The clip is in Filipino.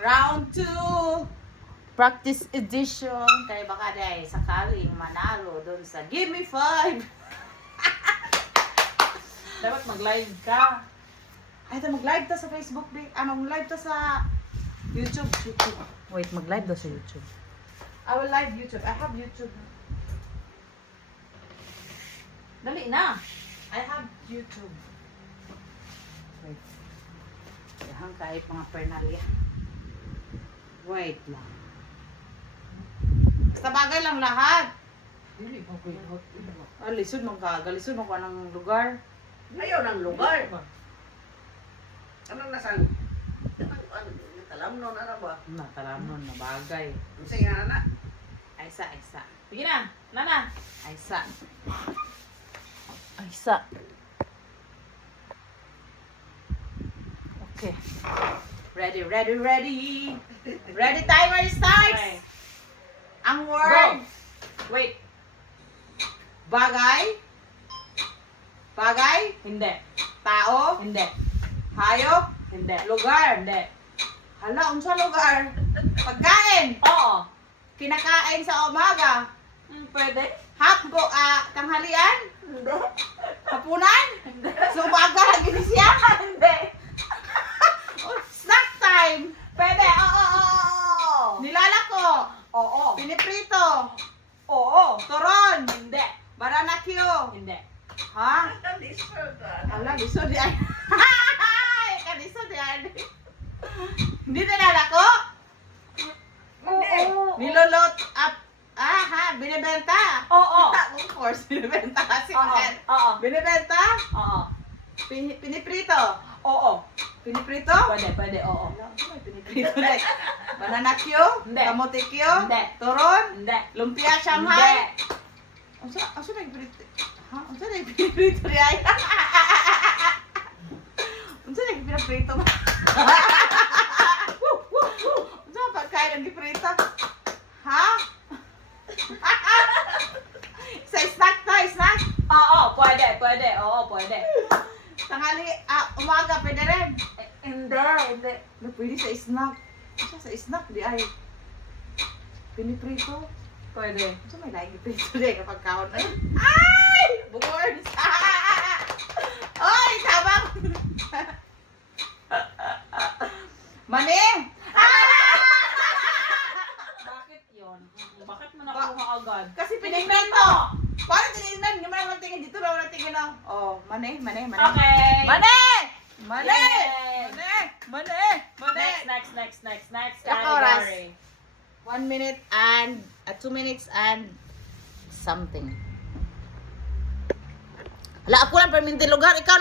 Round 2. Practice edition. Kaya baka dahil sakaling manalo doon sa Give Me 5. Dapat mag-live ka. Ay, ito mag-live to sa Facebook. Live to sa YouTube. Wait, mag-live daw sa YouTube. I will live YouTube. I have YouTube. Dali na. I have YouTube. Wait. Yahan kahit mga pernalya. Wait lang. Basta bagay lang lahat. Dili pa ko yun. Lisod mo ka. Galisod mo ka ng lugar. Ayaw ng lugar. Ano nasan? Talamnon na ba? Natalamnon na bagay. Kasi nga na. Aysa. Sige na. Nana. Aysa. Okay. Ready. Ready, timer starts. Okay. Ang word. Wait. Bagay. Hindi. Tao. Hindi. Hayop. Hindi. Lugar. Hindi. Hala, unsa lugar? Pagkain. Oo. Kinakain sa umaga. Pwede? Hapgo, tanghalian. Hindi. Hapunan. Sa umaga, lagi siya. Hindi. Snack time. Pwede. Oo. Nilalako. Oo. Piniprito. Oo. Turon. Hindi. Banana Q. Hindi. Ha? Lisod ka. Hala, liso di ay. Kaliso di ay. Hindi nilalako? Oo. Nilolot up. Binibenta. Oo. Of course, binibenta kasi. Oo. Binibenta. Oo. Piniprito. Oo. Piniprito? Pwede. Oo. Piniprito na. Banana Q? Hindi. Kamote Q? Hindi. Turon? Hindi. Lumpia Shanghai? Asa na yung pinito? Ha? Asa na yung pinito niya? Asa na yung pinaprito mo? Asa na pagkain ang piprito? Ha? Sa snack tayo, snack? Oo. Pwede. Oo. Pwede. Tanghali, umaga, pwede rin. Hindi. Pwede sa snack. Asa sa snack, di ay. Piniprito. Pwede. Asa may lagi prito di kapag kaon na yun? Ay! Bugors! Oy, tabang! Mani! Bakit yun? Bakit mo nakuha agad? Kasi pinimento! Paano tinignan? Hindi mo naman tingin dito na walang tingin na. Oh, mani. Okay. Mani! Yay! Next Ilang oras? category. 1 minute and 2 minutes and something. Hala, ako lang perminti lugar. Ikaw